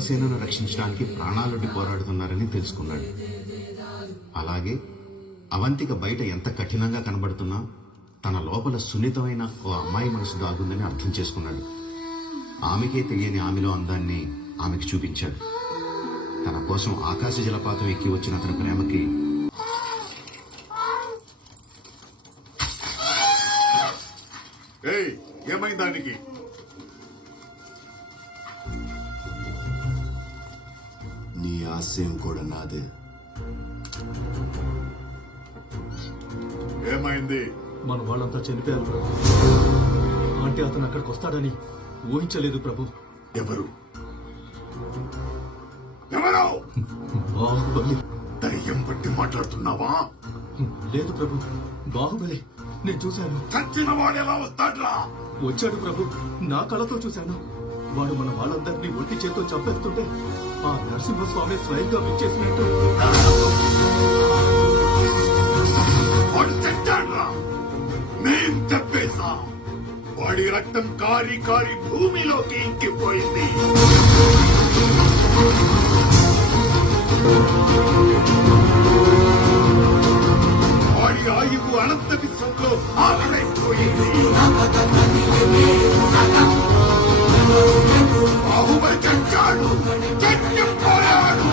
దేవసేనను రక్షించడానికి ప్రాణాలొడ్డి పోరాడుతున్నారని తెలుసుకున్నాడు. అలాగే అవంతిక బయట ఎంత కఠినంగా కనబడుతున్నా తన లోపల సున్నితమైన ఓ అమ్మాయి మనసు దాగుందని అర్థం చేసుకున్నాడు. ఆమెకే తెలియని ఆమెలో అందాన్ని ఆమెకు చూపించాడు. తన కోసం ఆకాశ జలపాతం ఎక్కి వచ్చిన అతని ప్రేమకి ఏమైంది దానికి? నీ ఆశయం కూడా నాదే. ఏమైంది? మన వాళ్ళంతా చనిపోయారు ప్రభు. అంటే అతను అక్కడికి వస్తాడని ఊహించలేదు ప్రభు. ఎవరు? ఎవరు? బాహుబలి. దయ్యం బట్టి మాట్లాడుతున్నావా? లేదు ప్రభు, బాహుబలి. నేను చూశాను. చచ్చిన వాడు ఎలా వస్తాడ్రా? వచ్చాడు ప్రభు, నా కళ్ళతో చూశాను. వాడు మన వాళ్ళందరినీ ఒంటి చేత్తో చంపేస్తుంటే ఆ నరసింహస్వామి స్వయంగా విచ్చేసినట్టు. వాడు చచ్చాడ్రా, మేం చెప్పేశా. వాడి రక్తం కారి కారి భూమిలోకి ఇంకిపోయింది. వాడి ఆయువు అనంత విశ్వంలో ఆవిరైపోయింది. బాహుబలి చచ్చాడు, చచ్చిపోయాడు.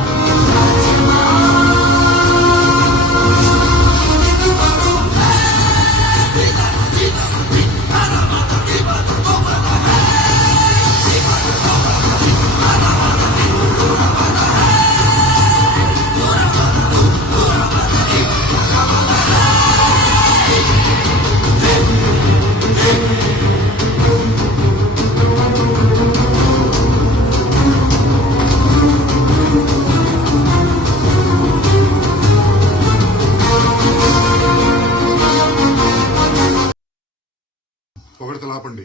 పొగడతలాపండి.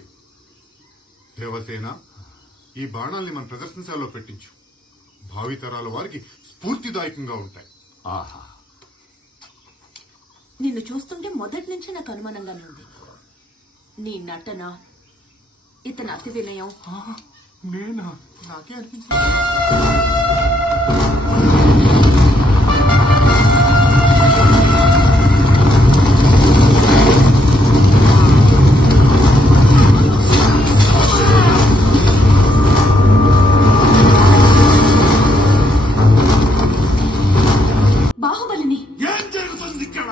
దేవసేన, ఈ బాణాల్ని మన ప్రదర్శనశాలలో పెట్టించు. భావితరాల వారికి స్ఫూర్తిదాయకంగా ఉంటాయి. ఆహా, నిన్ను చూస్తుంటే మొదటి నుంచి నాకు అనుమానంగానే ఉంది. నీ నటన, ఇతని అతి వినయం. నేనా? నాకే అనిపించింది. బాహుబలిని ఏం జరుగుతుంది ఇక్కడ?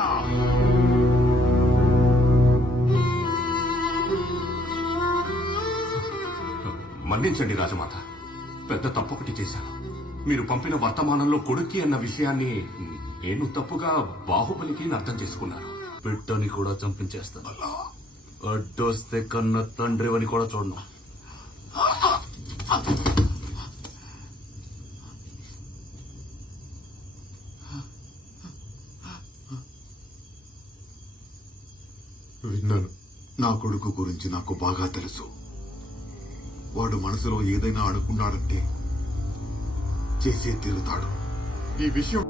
మన్నించండి రాజమాత, పెద్ద తప్పొకటి చేశాను. మీరు పంపిన వర్తమానంలో కొడుక్కి అన్న విషయాన్ని నేను తప్పుగా బాహుబలికి అర్థం చేసుకున్నాను. బిడ్డని కూడా చంపించేస్తాను. అడ్డొస్తే కన్న తండ్రివని కూడా చూడను. విన్నాను. నా కొడుకు గురించి నాకు బాగా తెలుసు. వాడు మనసులో ఏదైనా అనుకున్నాడంటే చేసే తీరుతాడు. ఈ విషయం